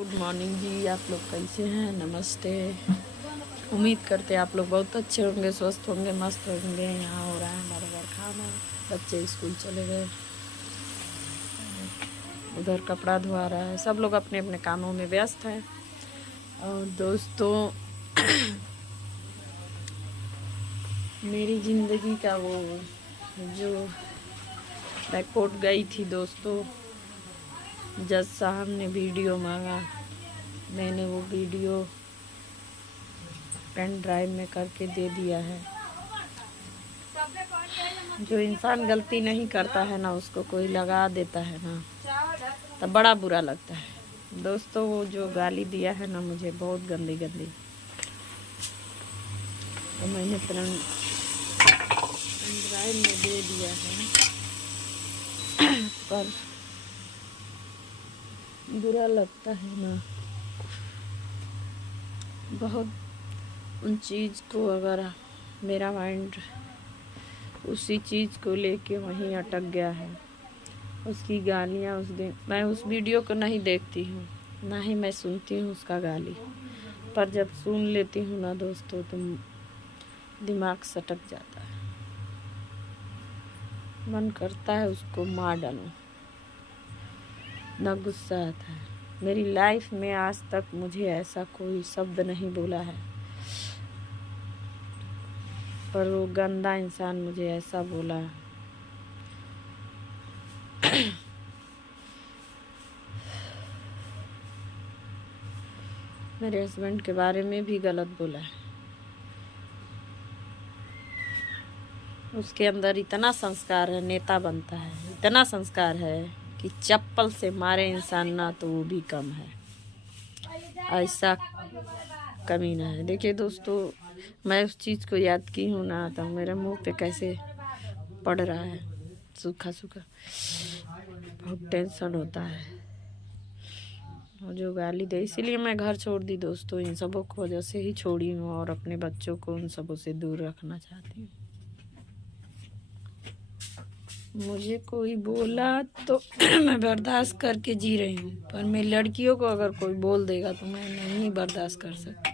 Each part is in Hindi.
गुड मॉर्निंग जी। आप लोग कैसे हैं? नमस्ते। उम्मीद करते हैं आप लोग बहुत अच्छे होंगे, स्वस्थ होंगे, मस्त होंगे। यहाँ हो रहा है हमारे घर खाना, बच्चे स्कूल चले गए, उधर कपड़ा धुआ रहा है, सब लोग अपने अपने कामों में व्यस्त हैं। और दोस्तों मेरी ज़िंदगी का वो जो मैं कोर्ट गई थी दोस्तों, जज साहब ने वीडियो मांगा, मैंने वो वीडियो पेन ड्राइव में करके दे दिया है। जो इंसान गलती नहीं करता है ना, उसको कोई लगा देता है ना, तब बड़ा बुरा लगता है। दोस्तों वो जो गाली दिया है ना मुझे, बहुत गंदी गंदी, तो मैंने पेन ड्राइव में दे दिया है। पर बुरा लगता है ना बहुत। उन चीज़ को अगर मेरा माइंड उसी चीज़ को लेके वहीं अटक गया है, उसकी गालियाँ उस दिन, मैं उस वीडियो को नहीं देखती हूँ, ना ही मैं सुनती हूँ उसका गाली, पर जब सुन लेती हूँ ना दोस्तों, तो दिमाग सटक जाता है, मन करता है उसको मार डालूं, ना गुस्सा आता है। मेरी लाइफ में आज तक मुझे ऐसा कोई शब्द नहीं बोला है, पर वो गंदा इंसान मुझे ऐसा बोला। मेरे हस्बैंड के बारे में भी गलत बोला है। उसके अंदर इतना संस्कार है, नेता बनता है, इतना संस्कार है कि चप्पल से मारे इंसान ना तो वो भी कम है, ऐसा कमीना है। देखिए दोस्तों, मैं उस चीज़ को याद की हूँ ना, तो मेरे मुंह पे कैसे पड़ रहा है सूखा सूखा, बहुत टेंशन होता है। और जो गाली दे, इसीलिए मैं घर छोड़ दी दोस्तों, इन सबों की वजह से ही छोड़ी हूँ, और अपने बच्चों को उन सबों से दूर रखना चाहती हूँ। मुझे कोई बोला तो मैं बर्दाश्त करके जी रही हूँ, पर मेरी लड़कियों को अगर कोई बोल देगा तो मैं नहीं बर्दाश्त कर सकती।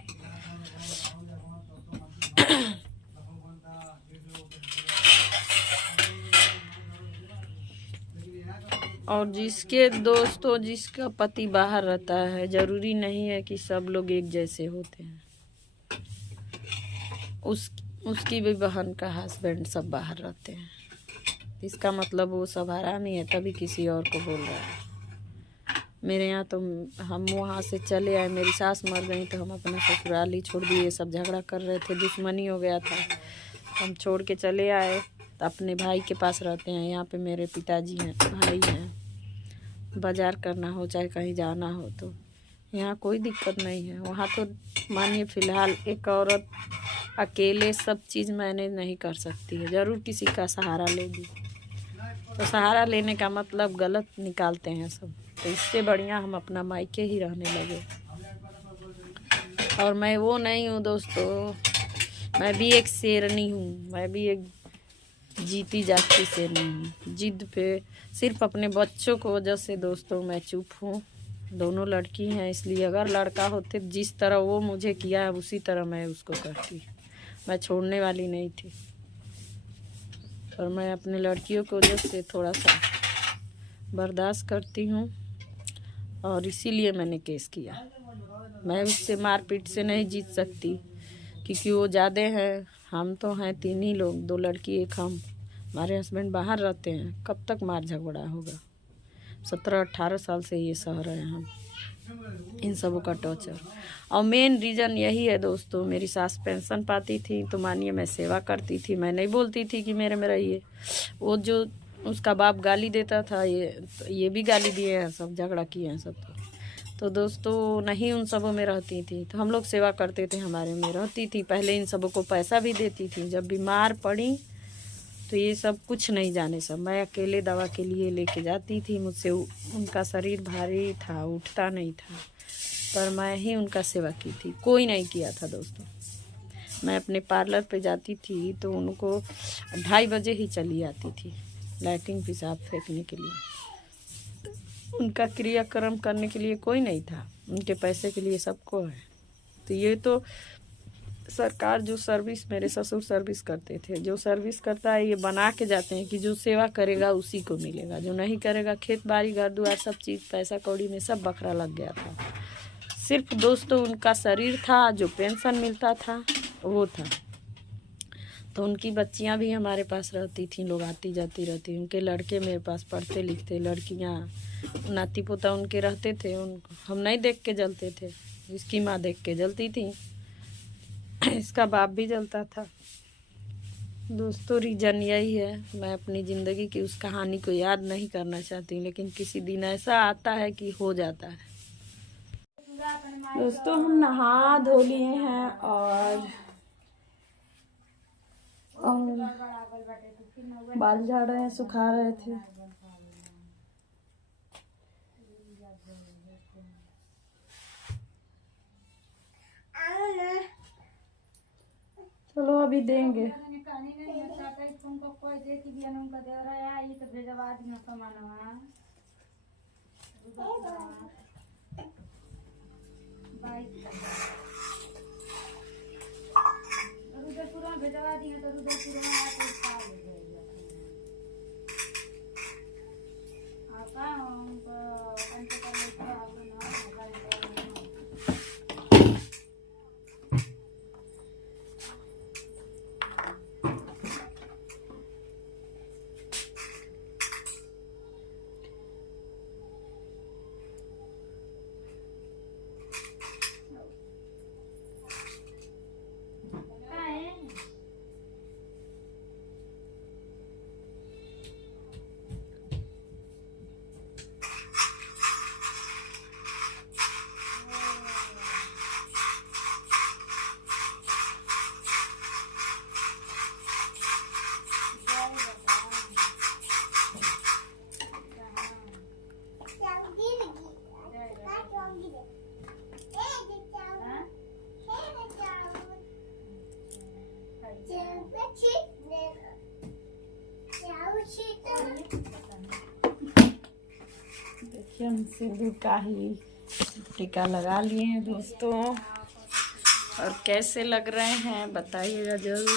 और जिसके दोस्तों, जिसका पति बाहर रहता है, जरूरी नहीं है कि सब लोग एक जैसे होते हैं। उसकी भी बहन का हस्बैंड सब बाहर रहते हैं, इसका मतलब वो सब हरामी है, तभी किसी और को बोल रहा है। मेरे यहाँ तो हम वहाँ से चले आए, मेरी सास मर गई तो हम अपना ससुराल ही छोड़ दिए। सब झगड़ा कर रहे थे, दुश्मनी हो गया था, हम छोड़ के चले आए। तो अपने भाई के पास रहते हैं। यहाँ पे मेरे पिताजी हैं, भाई हैं, बाजार करना हो चाहे कहीं जाना हो तो यहाँ कोई दिक्कत नहीं है। वहाँ तो मानिए फ़िलहाल एक औरत अकेले सब चीज़ मैनेज नहीं कर सकती है, ज़रूर किसी का सहारा लेगी। तो सहारा लेने का मतलब गलत निकालते हैं सब, तो इससे बढ़िया हम अपना मायके ही रहने लगे। और मैं वो नहीं हूँ दोस्तों, मैं भी एक शेरनी हूँ, मैं भी एक जीती जागती शेरनी हूँ। जिद पे सिर्फ अपने बच्चों को वजह से दोस्तों मैं चुप हूँ। दोनों लड़की हैं, इसलिए अगर लड़का होते जिस तरह वो मुझे किया है उसी तरह मैं उसको करती, मैं छोड़ने वाली नहीं थी। पर मैं अपने लड़कियों की वजह से थोड़ा सा बर्दाश्त करती हूँ, और इसीलिए मैंने केस किया। मैं उससे मारपीट से नहीं जीत सकती, क्योंकि वो ज़्यादा हैं, हम तो हैं तीन ही लोग, दो लड़की एक हम। हमारे हस्बैंड बाहर रहते हैं, कब तक मार झगड़ा होगा। 17-18 साल से ये सह रहे हैं हम इन सबों का टॉर्चर। और मेन रीज़न यही है दोस्तों, मेरी सास पेंशन पाती थी तो मानिए मैं सेवा करती थी, मैं नहीं बोलती थी कि मेरे में रहिए। वो जो उसका बाप गाली देता था, ये भी गाली दिए हैं, सब झगड़ा किए हैं सब। तो दोस्तों नहीं उन सबों में रहती थी, तो हम लोग सेवा करते थे, हमारे में रहती थी। पहले इन सबों को पैसा भी देती थी। जब बीमार पड़ी तो ये सब कुछ नहीं जाने, सब मैं अकेले दवा के लिए लेके जाती थी। मुझसे उनका शरीर भारी था, उठता नहीं था, पर मैं ही उनका सेवा की थी, कोई नहीं किया था दोस्तों। मैं अपने पार्लर पे जाती थी तो उनको 2:30 बजे ही चली आती थी लैट्रिन पेशाब फेंकने के लिए। उनका क्रियाक्रम करने के लिए कोई नहीं था। उनके पैसे के लिए सबको है। तो ये तो सरकार जो सर्विस, मेरे ससुर सर्विस करते थे, जो सर्विस करता है ये बना के जाते हैं कि जो सेवा करेगा उसी को मिलेगा, जो नहीं करेगा खेत बाड़ी घर द्वार सब चीज़ पैसा कौड़ी में सब बखरा लग गया था। सिर्फ दोस्तों उनका शरीर था, जो पेंशन मिलता था वो था। तो उनकी बच्चियां भी हमारे पास रहती थी, लोग आती जाती रहती, उनके लड़के मेरे पास पढ़ते लिखते, लड़कियां नाती पोता उनके रहते थे। उनको हम नहीं देख के जलते थे, इसकी माँ देख के जलती थी, इसका बाप भी जलता था। दोस्तों रीजन यही है, मैं अपनी ज़िंदगी की उस कहानी को याद नहीं करना चाहती, लेकिन किसी दिन ऐसा आता है कि हो जाता है। दोस्तों हम नहा धो लिए हैं और बाल झाड़ रहे हैं, सुखा रहे थे। चलो अभी देंगे। भेजवा दी तो रुद्रपुर में आके खा ले जाएगा। आपा हम तो अंत कर लेते हैं आप ना देखिए हम सिंदूर का ही टीका लगा लिए हैं दोस्तों, और कैसे लग रहे हैं बताइएगा जरूर।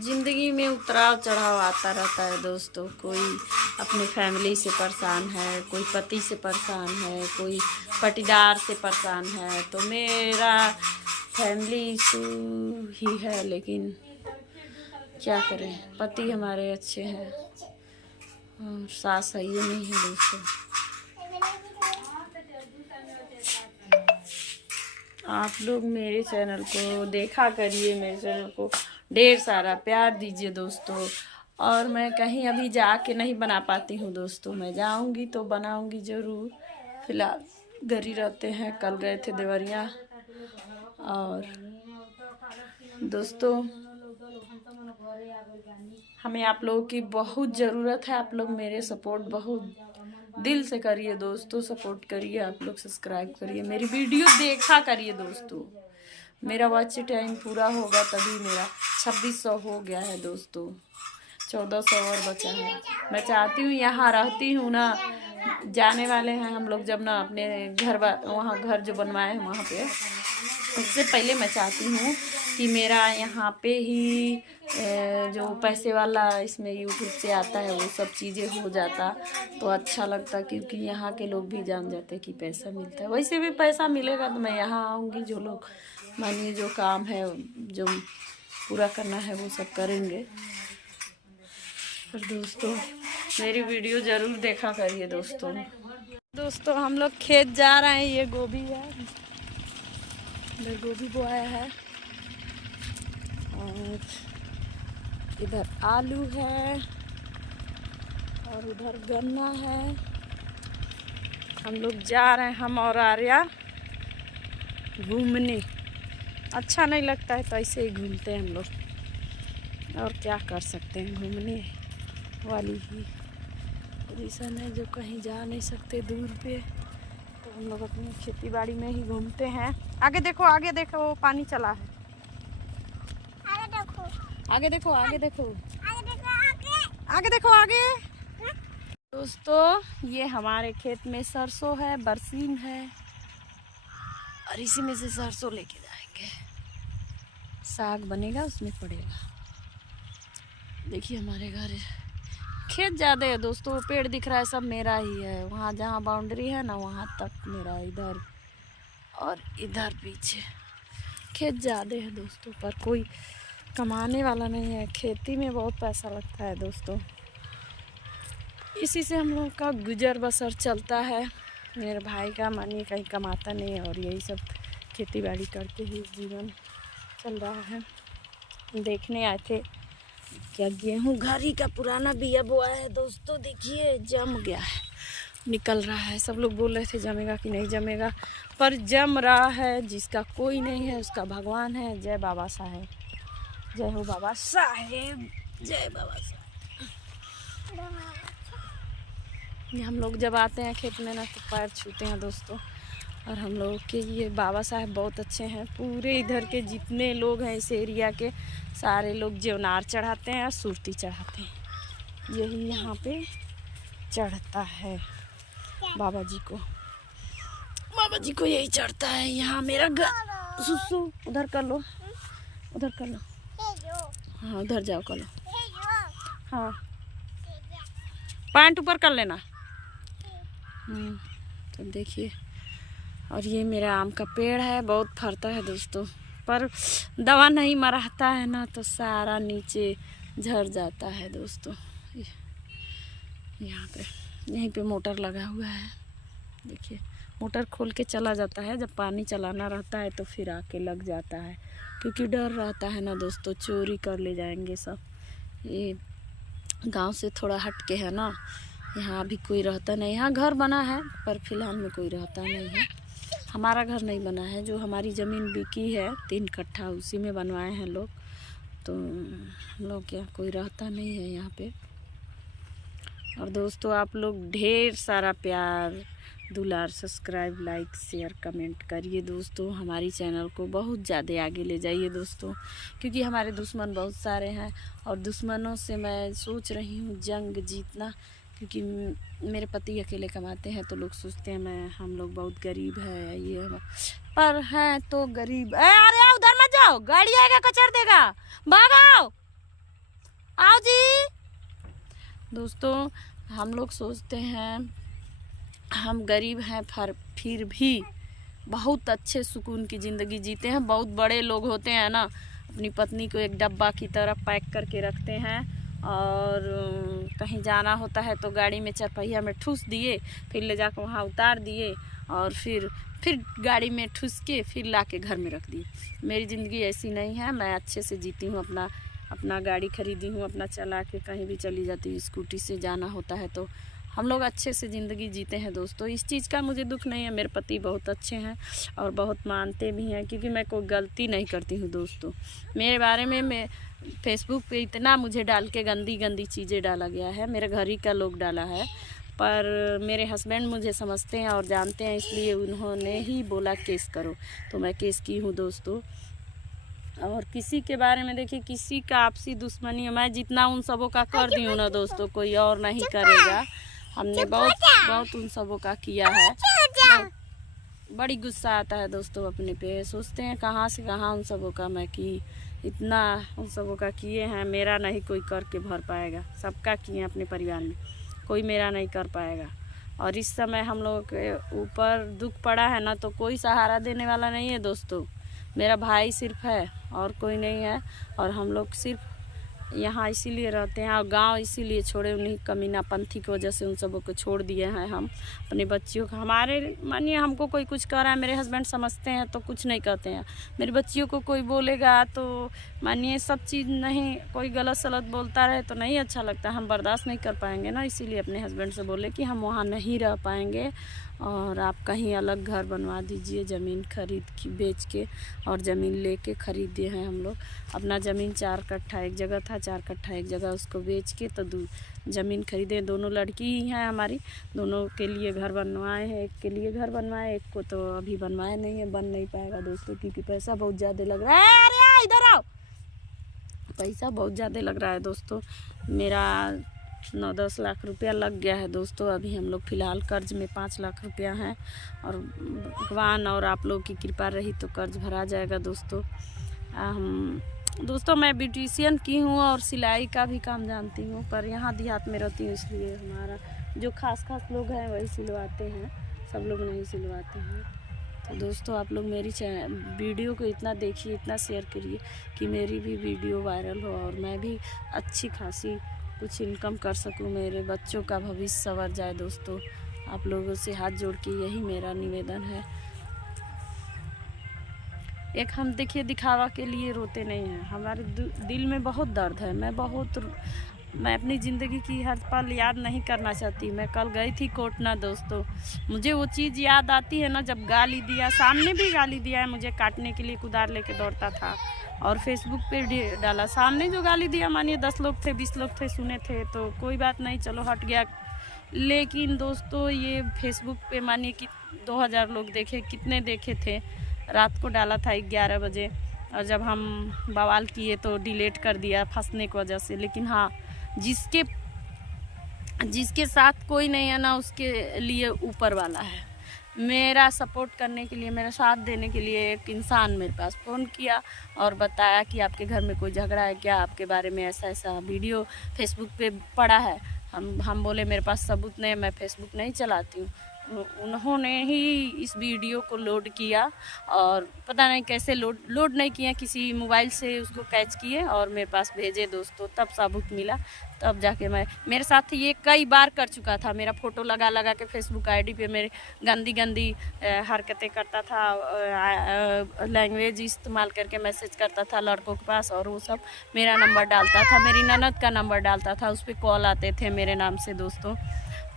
जिंदगी में उतराव चढ़ाव आता रहता है दोस्तों, कोई अपनी फैमिली से परेशान है, कोई पति से परेशान है, कोई पटीदार से परेशान है। तो मेरा फैमिली इशू ही है, लेकिन क्या करें, पति हमारे अच्छे हैं और सास सही नहीं है दोस्तों। आप लोग मेरे चैनल को देखा करिए, मेरे चैनल को ढेर सारा प्यार दीजिए दोस्तों। और मैं कहीं अभी जाके नहीं बना पाती हूँ दोस्तों, मैं जाऊँगी तो बनाऊँगी ज़रूर। फिलहाल घर ही रहते हैं, कल गए थे देवरिया। और दोस्तों हमें आप लोगों की बहुत ज़रूरत है, आप लोग मेरे सपोर्ट बहुत दिल से करिए दोस्तों, सपोर्ट करिए, आप लोग सब्सक्राइब करिए, मेरी वीडियो देखा करिए दोस्तों। मेरा वॉच टाइम पूरा होगा तभी, मेरा 2600 हो गया है दोस्तों, 1400 और बचा है। मैं चाहती हूँ, यहाँ रहती हूँ ना, जाने वाले हैं हम लोग जब ना अपने घर, वहाँ घर जो बनवाए हैं वहाँ पे, उससे पहले मैं चाहती हूँ कि मेरा यहाँ पे ही जो पैसे वाला इसमें यूट्यूब से आता है वो सब चीज़ें हो जाता तो अच्छा लगता, क्योंकि यहाँ के लोग भी जान जाते कि पैसा मिलता है। वैसे भी पैसा मिलेगा तो मैं यहाँ आऊँगी, जो लोग मानिए जो काम है जो पूरा करना है वो सब करेंगे। और दोस्तों मेरी वीडियो ज़रूर देखा करिए दोस्तों। दोस्तों हम लोग खेत जा रहे हैं, ये गोभी है, इधर गोभी बोया है और इधर आलू है और उधर गन्ना है। हम लोग जा रहे हैं, हम और आर्या घूमने। अच्छा नहीं लगता है तो ऐसे ही घूमते हैं हम लोग, और क्या कर सकते हैं, घूमने वाली ही पोजीशन है जो कहीं जा नहीं सकते दूर पे, तो हम लोग अपनी खेती बाड़ी में ही घूमते हैं। आगे देखो, आगे देखो, वो पानी चला है, आगे देखो, आगे देखो, आगे देखो, आगे देखो। आगे देखो आगे। दोस्तों ये हमारे खेत में सरसों है, बरसीम है और इसी में से सरसों लेके जाएंगे, साग बनेगा उसमें पड़ेगा। देखिए हमारे घर खेत ज़्यादा है दोस्तों, पेड़ दिख रहा है सब मेरा ही है। वहाँ जहाँ बाउंड्री है ना वहाँ तक मेरा, इधर और इधर पीछे खेत ज़्यादा है दोस्तों, पर कोई कमाने वाला नहीं है। खेती में बहुत पैसा लगता है दोस्तों, इसी से हम लोग का गुजर बसर चलता है। मेरे भाई का मानिए कहीं कमाता नहीं है और यही सब खेती बाड़ी करके ही जीवन चल रहा है। देखने आए थे क्या गेहूं घर ही का पुराना बिया बोआ है दोस्तों, देखिए जम गया है, निकल रहा है। सब लोग बोल रहे थे जमेगा कि नहीं जमेगा, पर जम रहा है। जिसका कोई नहीं है उसका भगवान है। जय बाबा साहेब, जय हो बाबा साहेब, जय बाबा साहेब। हम लोग जब आते हैं खेत में ना तो पैर छूते हैं दोस्तों, और हम लोग के ये बाबा साहब बहुत अच्छे हैं। पूरे इधर के जितने लोग हैं इस एरिया के सारे लोग जेवनार चढ़ाते हैं और सुरती चढ़ाते हैं, यही यहाँ पे चढ़ता है बाबा जी को। बाबा जी को यही चढ़ता है। यहाँ मेरा घर सुसु उधर कर लो, उधर कर लो, हाँ उधर जाओ कर लो, हाँ पैंट ऊपर कर लेना। तो देखिए, और ये मेरा आम का पेड़ है, बहुत फरता है दोस्तों, पर दवा नहीं मराता है ना तो सारा नीचे झड़ जाता है दोस्तों। यहाँ पे यहीं पे मोटर लगा हुआ है, देखिए मोटर खोल के चला जाता है। जब पानी चलाना रहता है तो फिर आके लग जाता है, क्योंकि डर रहता है ना दोस्तों, चोरी कर ले जाएंगे सब। ये गांव से थोड़ा हट के है ना, यहाँ भी कोई रहता नहीं। यहाँ घर बना है पर फिलहाल में कोई रहता नहीं है। हमारा घर नहीं बना है, जो हमारी ज़मीन बिकी है 3 कट्ठा उसी में बनवाए हैं लोग। तो हम लोग क्या कोई रहता नहीं है यहाँ पे। और दोस्तों आप लोग ढेर सारा प्यार दुलार, सब्सक्राइब, लाइक, शेयर, कमेंट करिए दोस्तों। हमारी चैनल को बहुत ज़्यादा आगे ले जाइए दोस्तों, क्योंकि हमारे दुश्मन बहुत सारे हैं और दुश्मनों से मैं सोच रही हूँ जंग जीतना। क्योंकि मेरे पति अकेले कमाते हैं तो लोग सोचते हैं हम लोग बहुत गरीब है, ये पर हैं तो गरीब। अरे उधर मत जाओ, गाड़ी आएगा कचर देगा, भागो, आओ जी। दोस्तों हम लोग सोचते हैं हम गरीब हैं, फिर भी बहुत अच्छे सुकून की ज़िंदगी जीते हैं। बहुत बड़े लोग होते हैं ना, अपनी पत्नी को एक डब्बा की तरह पैक करके रखते हैं, और कहीं जाना होता है तो गाड़ी में चरपहिया में ठूस दिए, फिर ले जाकर वहाँ उतार दिए, और फिर गाड़ी में ठूस के फिर ला के घर में रख दिए। मेरी ज़िंदगी ऐसी नहीं है, मैं अच्छे से जीती हूँ। अपना गाड़ी खरीदी हूँ, अपना चला के कहीं भी चली जाती हूँ। स्कूटी से जाना होता है तो हम लोग अच्छे से ज़िंदगी जीते हैं दोस्तों। इस चीज़ का मुझे दुख नहीं है। मेरे पति बहुत अच्छे हैं और बहुत मानते भी हैं, क्योंकि मैं कोई गलती नहीं करती हूँ दोस्तों। मेरे बारे में मैं फेसबुक पे इतना मुझे डाल के गंदी चीज़ें डाला गया है, मेरे घर ही का लोग डाला है, पर मेरे हस्बैंड मुझे समझते हैं और जानते हैं, इसलिए उन्होंने ही बोला केस करो, तो मैं केस की हूँ दोस्तों। और किसी के बारे में देखिए, किसी का आपसी दुश्मनी है, मैं जितना उन सबों का कर दी हूँ ना दोस्तों, कोई और नहीं करेगा। हमने बहुत उन सबों का किया है। बड़ी गुस्सा आता है दोस्तों अपने पे, सोचते हैं कहाँ से कहाँ उन सबों का मैं की, इतना उन सबों का किए हैं, मेरा नहीं कोई करके भर पाएगा। सबका किए हैं अपने परिवार में, कोई मेरा नहीं कर पाएगा। और इस समय हम लोगों के ऊपर दुख पड़ा है ना, तो कोई सहारा देने वाला नहीं है दोस्तों। मेरा भाई सिर्फ है और कोई नहीं है, और हम लोग सिर्फ यहाँ इसीलिए रहते हैं, और गांव इसीलिए छोड़े, उन्हीं कमीना पंथी की वजह से उन सबों को छोड़ दिए हैं हम। अपने बच्चियों को, हमारे मानिए हमको कोई कुछ कह रहा है, मेरे हस्बैंड समझते हैं तो कुछ नहीं कहते हैं। मेरी बच्चियों को कोई बोलेगा तो मानिए सब चीज़ नहीं, कोई गलत सलत बोलता रहे तो नहीं अच्छा लगता, हम बर्दाश्त नहीं कर पाएंगे ना। इसीलिए अपने हस्बैंड से बोले कि हम वहाँ नहीं रह पाएंगे और आप कहीं अलग घर बनवा दीजिए, ज़मीन खरीद के बेच के, और ज़मीन लेके खरीद दिए हैं हम लोग। अपना ज़मीन 4 कट्ठा एक जगह था, 4 कट्ठा एक जगह, उसको बेच के तो ज़मीन खरीदे। दोनों लड़की ही हैं हमारी, दोनों के लिए घर बनवाए हैं। एक के लिए घर बनवाए, एक को तो अभी बनवाए नहीं है, बन नहीं पाएगा दोस्तों, क्योंकि पैसा बहुत ज़्यादा लग रहा है। अरे इधर आओ, पैसा बहुत ज़्यादा लग रहा है दोस्तों। मेरा 9-10 लाख रुपया लग गया है दोस्तों। अभी हम लोग फ़िलहाल कर्ज में 5 लाख रुपया हैं, और भगवान और आप लोग की कृपा रही तो कर्ज भरा जाएगा दोस्तों। दोस्तों मैं ब्यूटिशियन की हूँ और सिलाई का भी काम जानती हूँ, पर यहाँ देहात में रहती हूँ, इसलिए हमारा जो खास लोग हैं वही सिलवाते हैं, सब लोग नहीं सिलवाते हैं। तो दोस्तों आप लोग मेरी वीडियो को इतना देखिए, इतना शेयर करिए कि मेरी भी वीडियो वायरल हो और मैं भी अच्छी खासी कुछ इनकम कर सकूं, मेरे बच्चों का भविष्य संवर जाए। दोस्तों आप लोगों से हाथ जोड़ के यही मेरा निवेदन है। एक हम देखिए दिखावा के लिए रोते नहीं हैं, हमारे दिल में बहुत दर्द है। मैं अपनी ज़िंदगी की हर पल याद नहीं करना चाहती। मैं कल गई थी कोटना दोस्तों, मुझे वो चीज़ याद आती है ना, जब गाली दिया, सामने भी गाली दिया है, मुझे काटने के लिए कुदार लेके दौड़ता था और फेसबुक पे डाला। सामने जो गाली दिया, मानिए 10 लोग थे, 20 लोग थे, सुने थे तो कोई बात नहीं, चलो हट गया। लेकिन दोस्तों ये फेसबुक पे मानिए कि 2000 लोग देखे, कितने देखे थे। रात को डाला था 11 बजे, और जब हम बवाल किए तो डिलीट कर दिया फंसने की वजह से। लेकिन हाँ, जिसके साथ कोई नहीं है ना, उसके लिए ऊपर वाला है। मेरा सपोर्ट करने के लिए, मेरा साथ देने के लिए एक इंसान मेरे पास फ़ोन किया और बताया कि आपके घर में कोई झगड़ा है क्या, आपके बारे में ऐसा वीडियो फेसबुक पे पड़ा है। हम बोले मेरे पास सबूत नहीं, मैं फेसबुक नहीं चलाती हूँ। उन्होंने ही इस वीडियो को लोड किया और पता नहीं कैसे लोड नहीं किया, किसी मोबाइल से उसको कैच किए और मेरे पास भेजे दोस्तों, तब सबूत मिला। तब जाके मेरे साथ ये कई बार कर चुका था। मेरा फ़ोटो लगा के फेसबुक आईडी पे मेरे गंदी हरकतें करता था, लैंग्वेज इस्तेमाल करके मैसेज करता था लड़कों के पास, और वो सब मेरा नंबर डालता था, मेरी ननद का नंबर डालता था, उस पर कॉल आते थे मेरे नाम से दोस्तों।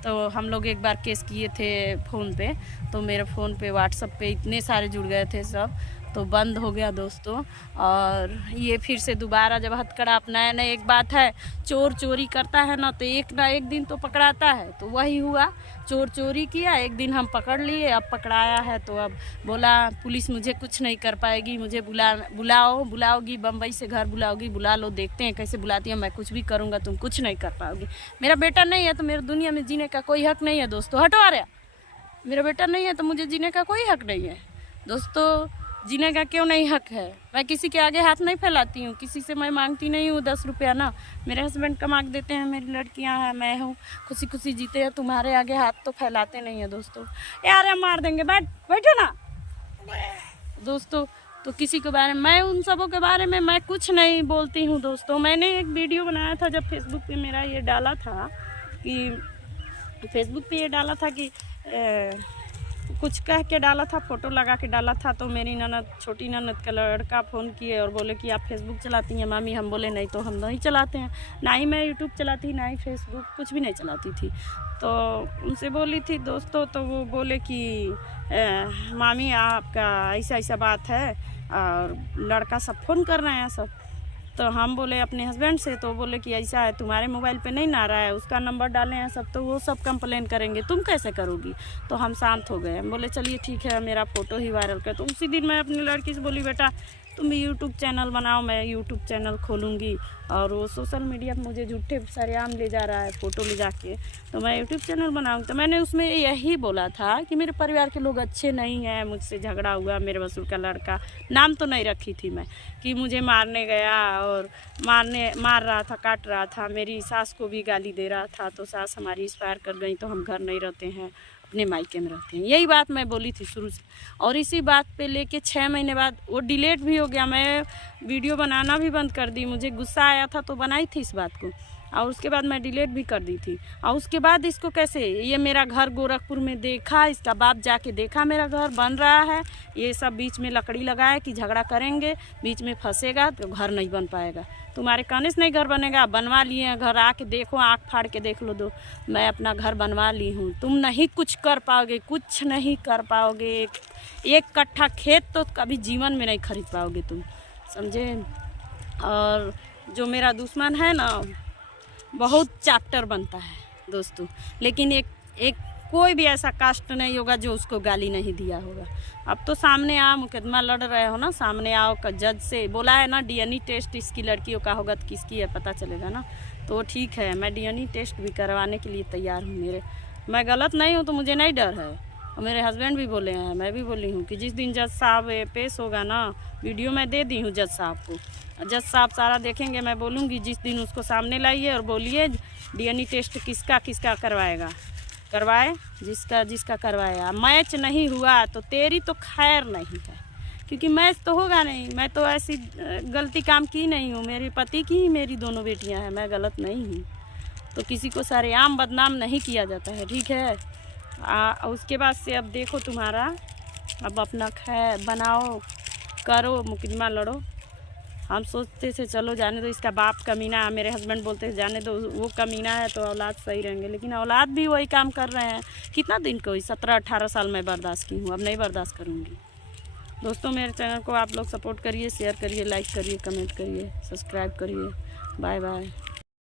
तो हम लोग एक बार केस किए थे फ़ोन पे, तो मेरे फ़ोन पे व्हाट्सएप पे इतने सारे जुड़ गए थे सब, तो बंद हो गया दोस्तों। और ये फिर से दोबारा जब हथकड़ा अपनाया ना, एक बात है, चोर चोरी करता है ना तो एक ना एक दिन तो पकड़ाता है। तो वही हुआ, चोर चोरी किया, एक दिन हम पकड़ लिए, अब पकड़ाया है तो अब बोला पुलिस मुझे कुछ नहीं कर पाएगी, मुझे बुलाओगी, बम्बई से घर बुलाओगी, बुला लो, देखते हैं कैसे बुलाती है, मैं कुछ भी करूँगा, तुम कुछ नहीं कर पाओगी। मेरा बेटा नहीं है तो मेरे दुनिया में जीने का कोई हक नहीं है दोस्तों। हटवा रहा, मेरा बेटा नहीं है तो मुझे जीने का कोई हक नहीं है दोस्तों। जीने का क्यों नहीं हक है? मैं किसी के आगे हाथ नहीं फैलाती हूँ, किसी से मैं मांगती नहीं हूँ 10 रुपया ना। मेरे हस्बैंड कमा के देते हैं, मेरी लड़कियाँ हैं, मैं हूँ, खुशी जीते हैं। तुम्हारे आगे हाथ तो फैलाते नहीं है दोस्तों। यार हम मार देंगे, बैठो ना दोस्तों। तो किसी के बारे में, मैं उन सबों के बारे में मैं कुछ नहीं बोलती हूँ दोस्तों। मैंने एक वीडियो बनाया था जब फेसबुक पे मेरा ये डाला था कि कुछ कह के डाला था, फ़ोटो लगा के डाला था। तो मेरी ननद, छोटी ननद का लड़का फ़ोन किए और बोले कि आप फेसबुक चलाती हैं मामी? हम बोले नहीं, तो हम नहीं चलाते हैं, ना ही मैं यूट्यूब चलाती, ना ही फेसबुक, कुछ भी नहीं चलाती थी। तो उनसे बोली थी दोस्तों, तो वो बोले कि मामी आपका ऐसा बात है, और लड़का सब फ़ोन कर रहे हैं सब। तो हम बोले अपने हस्बैंड से, तो बोले कि ऐसा है, तुम्हारे मोबाइल पे नहीं ना रहा है, उसका नंबर डाले हैं सब, तो वो सब कंप्लेन करेंगे, तुम कैसे करोगी? तो हम शांत हो गए, हम बोले चलिए ठीक है, मेरा फ़ोटो ही वायरल कर। तो उसी दिन मैं अपनी लड़की से बोली, बेटा तुम भी यूट्यूब चैनल बनाओ, मैं यूट्यूब चैनल खोलूँगी। और वो सोशल मीडिया पर मुझे झूठे सरेआम ले जा रहा है फ़ोटो ले जाके, तो मैं यूट्यूब चैनल बनाऊँगी। तो मैंने उसमें यही बोला था कि मेरे परिवार के लोग अच्छे नहीं हैं, मुझसे झगड़ा हुआ, मेरे भसुर का लड़का, नाम तो नहीं रखी थी मैं, कि मुझे मारने गया और मार रहा था, काट रहा था, मेरी सास को भी गाली दे रहा था। तो सास हमारी एक्सपायर कर गई, तो हम घर नहीं रहते हैं, अपने मायके में रहते हैं। यही बात मैं बोली थी शुरू से, और इसी बात पे लेके 6 महीने बाद वो डिलीट भी हो गया। मैं वीडियो बनाना भी बंद कर दी, मुझे गुस्सा आया था तो बनाई थी इस बात को, और उसके बाद मैं डिलीट भी कर दी थी। और उसके बाद इसको कैसे, ये मेरा घर गोरखपुर में देखा, इसका बाप जाके देखा मेरा घर बन रहा है, ये सब बीच में लकड़ी लगाए कि झगड़ा करेंगे, बीच में फंसेगा तो घर नहीं बन पाएगा, तुम्हारे कहने से नहीं घर बनेगा। बनवा लिए हैं घर, आके देखो, आँख फाड़ के देख लो, मैं अपना घर बनवा ली हूँ। तुम नहीं कुछ कर पाओगे, कुछ नहीं कर पाओगे। एक कट्ठा खेत तो कभी जीवन में नहीं खरीद पाओगे तुम, समझे। और जो मेरा दुश्मन है ना, बहुत चैप्टर बनता है दोस्तों, लेकिन एक कोई भी ऐसा कास्ट नहीं होगा जो उसको गाली नहीं दिया होगा। अब तो सामने आओ, मुकदमा लड़ रहे हो ना, सामने आओ, जज से बोला है ना डीएनए टेस्ट इसकी लड़कियों का होगा तो किसकी है पता चलेगा ना। तो ठीक है, मैं डीएनए टेस्ट भी करवाने के लिए तैयार हूँ। मैं गलत नहीं हूँ तो मुझे नहीं डर है। और मेरे हस्बैंड भी बोले हैं, मैं भी बोली हूँ कि जिस दिन जज साहब पेश होगा ना, वीडियो मैं दे दी हूँ जज साहब को। जज साहब सारा देखेंगे, मैं बोलूँगी जिस दिन उसको सामने लाइए और बोलिए डीएनए टेस्ट किसका किसका करवाएगा, करवाए, जिसका जिसका करवाएगा। मैच नहीं हुआ तो तेरी तो खैर नहीं है, क्योंकि मैच तो होगा नहीं। मैं तो ऐसी गलती काम की नहीं हूँ, मेरे पति की ही मेरी दोनों बेटियाँ हैं, मैं गलत नहीं हूँ। तो किसी को सरेआम बदनाम नहीं किया जाता है, ठीक है। उसके बाद से अब देखो तुम्हारा, अब अपना खैर बनाओ, करो, मुकदमा लड़ो। हम सोचते थे चलो जाने दो, इसका बाप कमीना, मेरे हस्बैंड बोलते थे जाने दो, वो कमीना है तो औलाद सही रहेंगे, लेकिन औलाद भी वही काम कर रहे हैं। कितना दिन कोई 17-18 साल मैं बर्दाश्त की हूँ, अब नहीं बर्दाश्त करूँगी। दोस्तों मेरे चैनल को आप लोग सपोर्ट करिए, शेयर करिए, लाइक करिए, कमेंट करिए, सब्सक्राइब करिए। Bye bye.